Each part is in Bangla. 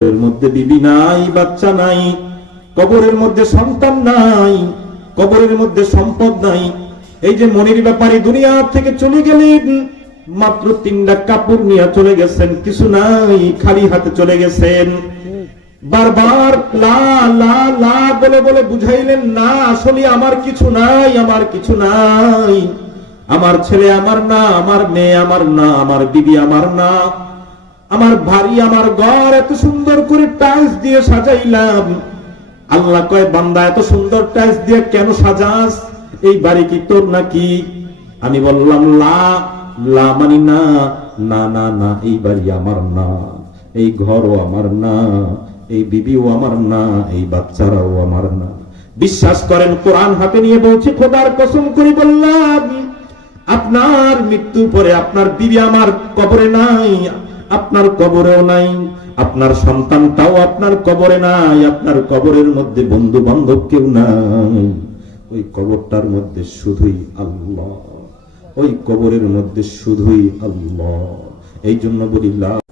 এর মধ্যে বিবি নাই, বাচ্চা নাই, কবরের মধ্যে সন্তান নাই, কবরের মধ্যে সম্পদ নাই। এই যে মনির ব্যাপারী দুনিয়া থেকে চলে গেলেন, মাত্র 3টা কাপড় নিয়ে চলে গেছেন, কিছু নাই, খালি হাতে চলে গেছেন। বারবার লা লা লা বলে বলে বুঝাইলেন, না আসলে আমার কিছু নাই, আমার কিছু নাই, আমার ছেলে আমার না, আমার মেয়ে আমার না, আমার বিবি আমার না, আমার বাড়ি আমার ঘর এত সুন্দর করে টাইলস দিয়ে সাজাইলাম। আল্লাহ কয়, বান্দা এত সুন্দর টাইলস দিয়ে কেন সাজাস? এই বাড়ি কি তোর নাকি? আমি বললাম লা লা মানি না, না না না, এই বাড়ি আমার না, এই ঘরও আমার না, এই বিবিও আমার না, এই বাচ্চারাও আমার না। বিশ্বাস করেন, কোরআন হাতে নিয়ে বলছি, খোদার কসম করে বললাম, আপনার মৃত্যুর পরে আপনার বিবি আমার কবরে নাই, আপনার কবরেও নাই, আপনার সন্তানটাও আপনার কবরে নাই, আপনার কবরের মধ্যে বন্ধু বান্ধব কেউ নাই। ওই কবরটার মধ্যে শুধুই আল্লাহ, ওই কবরের মধ্যে শুধুই আল্লাহ। এই জন্য বলি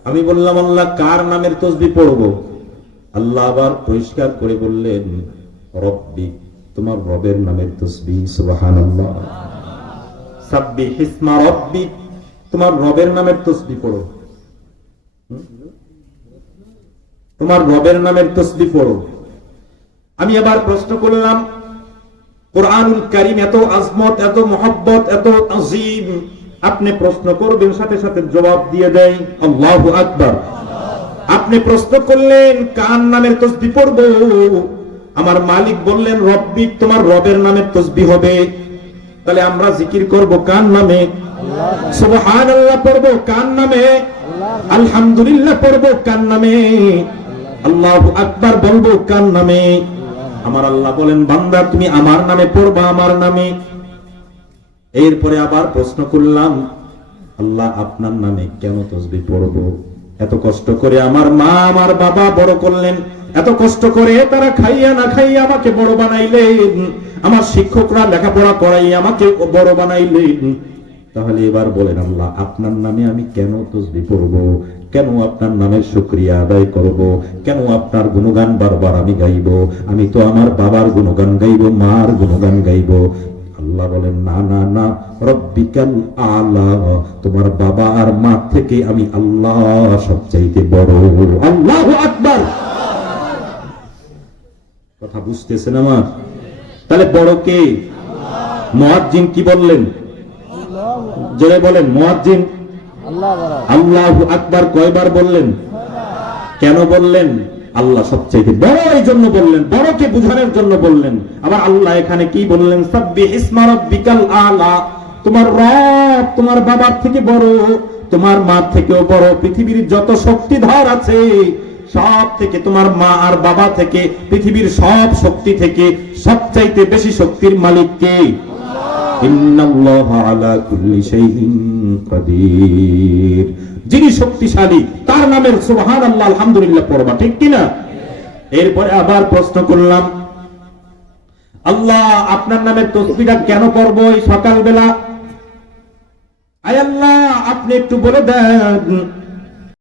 আমি বললাম, আল্লাহ কার নামের তসবিহ পড়বো? আল্লাহ আবার পরিষ্কার করে বললেন, রব্বি, তোমার রবের নামের তসবিহ। সুবহানাল্লাহ। সাব্বিহ ইসমা রব্বিক, তোমার রবের নামের তসবিহ পড়ো, তোমার রবের নামের তসবিহ পড়ো। আমি আবার প্রশ্ন করলাম, কোরআনুল কারীম এত আজমত, এত মহব্বত, এত আজিম, আপনি প্রশ্ন করবেন সাথে সাথে জবাব দিয়ে দেয়, আল্লাহু আকবার। আপনি প্রশ্ন করলেন কার নামের তসবিহ পড়বো? আমার মালিক বললেন, রব্বিক, তোমার রবের নামের তসবিহ হবে। তাহলে আমরা জিকির করব কার নামে? সুবহানাল্লাহ পড়বো কার নামে? আলহামদুলিল্লাহ পড়বো কার নামে? আল্লাহু আকবার বলবো কার নামে? আমার আল্লাহ বলেন, বান্দা তুমি আমার নামে পড়বা, আমার নামে। এরপরে আবার প্রশ্ন করলাম, আল্লাহ আপনার নামে কেন তসবিহ পড়বো? এত কষ্ট করে আমার মা আমার বাবা বড় করলেন, এত কষ্ট করে তারা খাইয়া না খাইয়া আমাকে বড় বানাইলেন, আমার শিক্ষকরা লেখাপড়া করাই আমাকে বড় বানাইলেন। তাহলে এবার বলেন, আল্লাহ আপনার নামে আমি কেন তসবিহ পড়বো? কেন আপনার নামের শুকরিয়া আদায় করব? কেন আপনার গুণগান বারবার আমি গাইব? আমি তো আমার বাবার গুণগান গাইব, মার গুণগান গাইব। আল্লাহ বলেন, না না না, রব্বিকাল আলা, তোমার বাবা আর মা থেকে আমি আল্লাহ সবচাইতে বড়। আল্লাহু আকবার। কথা বুঝতেছেন আমার? তাহলে বড় কে? মুয়াজ্জিন কি বললেন? জোরে বলেন, মুয়াজ্জিন আল্লাহু আকবার কয়বার বললেন? কেন বললেন? আল্লাহ সবচেয়ে বড়, এই জন্য বললেন, বড়কে বোঝানোর জন্য বললেন। আবার আল্লাহ এখানে কি বললেন? সাব্বিহ ইসমা রাব্বিকাল আলা, তোমার রব তোমার বাবার থেকে বড়, তোমার মা থেকেও বড়। পৃথিবীর যত শক্তিধর আছে সব থেকে, তোমার মা আর বাবা থেকে, পৃথিবীর সব শক্তি থেকে সবচাইতে বেশি শক্তির মালিক কে? ইন্নাল্লাহা আলা কুল্লি শাইইন কাদির। যিনি শক্তিশালী তার নামের সুবহানাল্লাহ আলহামদুলিল্লাহ পড়বা, ঠিক কি না? এরপরে আবার প্রশ্ন করলাম, আল্লাহ আপনার নামের তাসবিহটা কেন পড়বো এই সকালবেলা? আয় আল্লাহ আপনি একটু বলে দেন,